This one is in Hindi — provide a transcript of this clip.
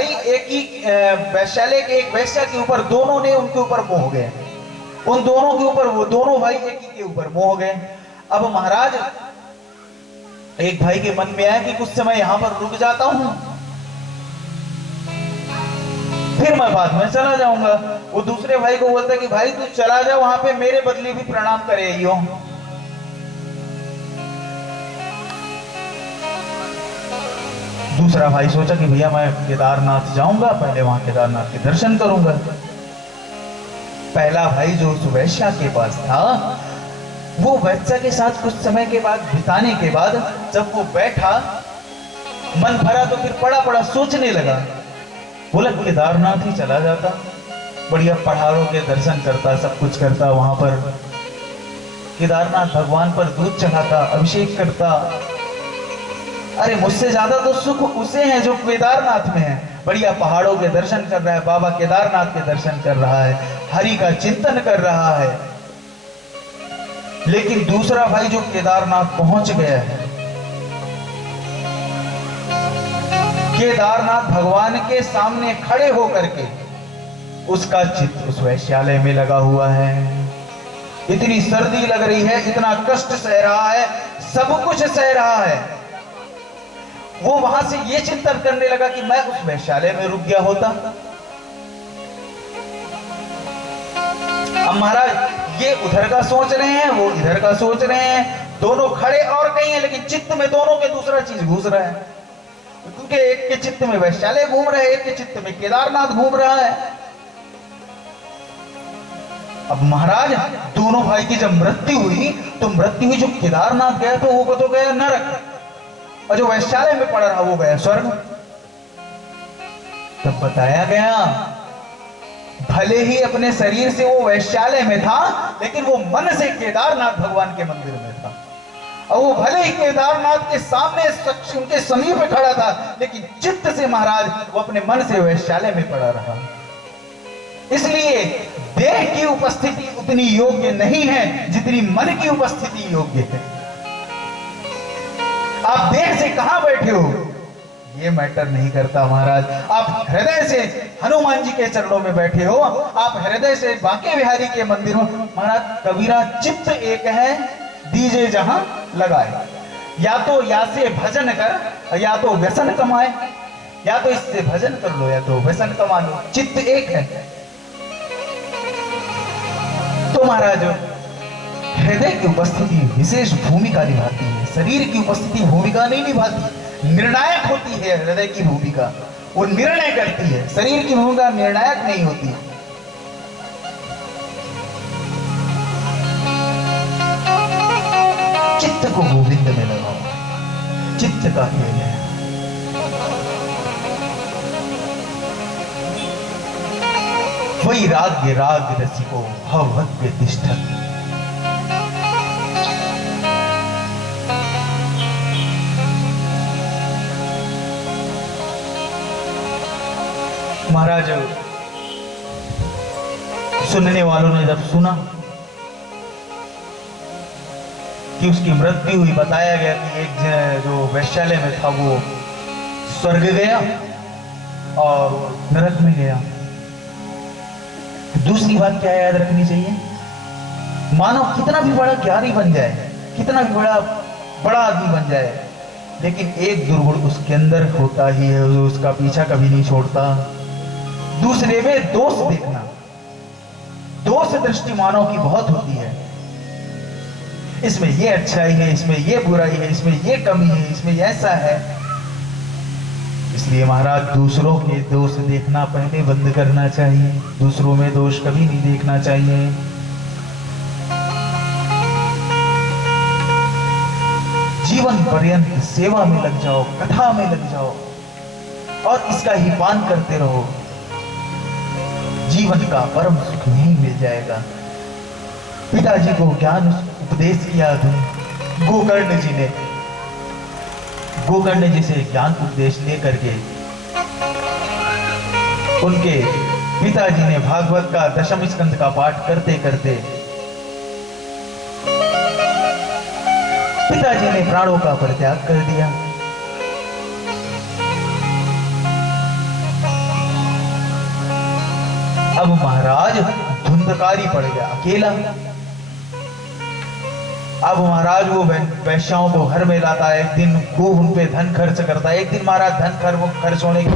भाई एक ही वैश्यालय के एक वैश्या के ऊपर दोनों ने उनके ऊपर मोह गए। उन दोनों के ऊपर, वो दोनों भाई एक ही के ऊपर मोह गए। अब महाराज एक भाई के मन में आया कि कुछ समय यहां पर रुक जाता हूं, फिर मैं बाद में चला जाऊंगा। वो दूसरे भाई को बोलता है कि भाई तू चला जा, वहां पे मेरे बदले भी प्रणाम करेगी। दूसरा भाई सोचा कि भैया मैं केदारनाथ जाऊंगा, पहले वहां केदारनाथ के दर्शन करूंगा। पहला भाई जो उस वैश्या के पास था, वो वैश्या के साथ कुछ समय के बाद बिताने के बाद जब वो बैठा, मन भरा तो फिर पड़ा पड़ा सोचने लगा। बोला केदारनाथ ही चला जाता, बढ़िया पहाड़ों के दर्शन करता, सब कुछ करता, वहां पर केदारनाथ भगवान पर दूध चढ़ाता, अभिषेक करता। अरे मुझसे ज्यादा तो सुख उसे है जो केदारनाथ में है, बढ़िया पहाड़ों के दर्शन कर रहा है, बाबा केदारनाथ के दर्शन कर रहा है, हरि का चिंतन कर रहा है। लेकिन दूसरा भाई जो केदारनाथ पहुंच गया है, केदारनाथ भगवान के सामने खड़े होकर के उसका चित्त उस वैश्यालय में लगा हुआ है। इतनी सर्दी लग रही है, इतना कष्ट सह रहा है, सब कुछ सह रहा है। वो वहां से ये चिंतन करने लगा कि मैं उस वैश्यालय में रुक गया होता। अब महाराज ये उधर का सोच रहे हैं, वो इधर का सोच रहे हैं, दोनों खड़े और कहीं हैं, लेकिन चित्त में दोनों के दूसरा चीज घुस रहा है। क्योंकि एक के चित्त में वैश्यालय घूम रहा है, एक के चित्त में केदारनाथ घूम रहा है। अब महाराज दोनों भाई की जब मृत्यु हुई, तो मृत्यु हुई, जो केदारनाथ गया तो वो तो गया नरक, और जो वैश्यालय में पड़ा रहा वो गया स्वर्ग। तब बताया गया भले ही अपने शरीर से वो वैश्यालय में था, लेकिन वो मन से केदारनाथ भगवान के मंदिर में था। और वो भले ही केदारनाथ के सामने उनके समीप में खड़ा था, लेकिन चित्त से महाराज वो अपने मन से वैश्यालय में पड़ा रहा। इसलिए देह की उपस्थिति उतनी योग्य नहीं है जितनी मन की उपस्थिति योग्य है। आप देह से कहां बैठे हो ये मैटर नहीं करता महाराज। आप हृदय से हनुमान जी के चरणों में बैठे हो, आप हृदय से बांके बिहारी के मंदिर हो। महाराज कबीरा चित्त एक है, दीजे जहां लगाए। या तो या से भजन कर, या तो व्यसन कमाए, या तो इससे भजन कर लो, या तो व्यसन कमा लो, चित्त एक है। तो महाराज हृदय की उपस्थिति विशेष भूमिका निभाती है, शरीर की उपस्थिति भूमिका नहीं निभाती। निर्णायक होती है हृदय की भूमिका, वो निर्णय करती है, शरीर की भूमिका निर्णायक नहीं होती। चित्त को गोविंद में लगाओ, चित्त का खेल है। वैराग्य राग रसिको भवद्य तिष्ठत्। महाराज सुनने वालों ने जब सुना कि उसकी मृत्यु हुई, बताया गया कि एक जो वैश्यालय में था वो स्वर्ग गया और नरक में गया। दूसरी बात क्या याद रखनी चाहिए, मानव कितना भी बड़ा ज्ञानी बन जाए, कितना भी बड़ा आदमी बन जाए, लेकिन एक दुर्गुण उसके अंदर होता ही है, जो उसका पीछा कभी नहीं छोड़ता। दूसरे में दोष देखना, दोष दृष्टि मानव की बहुत होती है। इसमें ये अच्छाई है, इसमें ये बुराई है, इसमें ये कमी है, इसमें ऐसा है। इसलिए महाराज दूसरों के दोष देखना पहले बंद करना चाहिए, दूसरों में दोष कभी नहीं देखना चाहिए। जीवन पर्यंत सेवा में लग जाओ, कथा में लग जाओ और इसका ही पान करते रहो, जीवन का परम सुख नहीं मिल जाएगा। पिताजी को ज्ञान उपदेश किया गोकर्ण जी ने, गोकर्ण जी से ज्ञान उपदेश लेकर के उनके पिताजी ने भागवत का दशम स्कंद का पाठ करते करते पिताजी ने प्राणों का परित्याग कर दिया। अब महाराज धुंधकारी पड़ गया, अकेला। अब महाराज वो वैश्याओं को घर में लाता है, एक दिन खूब उन पे धन खर्च करता है। एक दिन महाराज धन खर्च होने के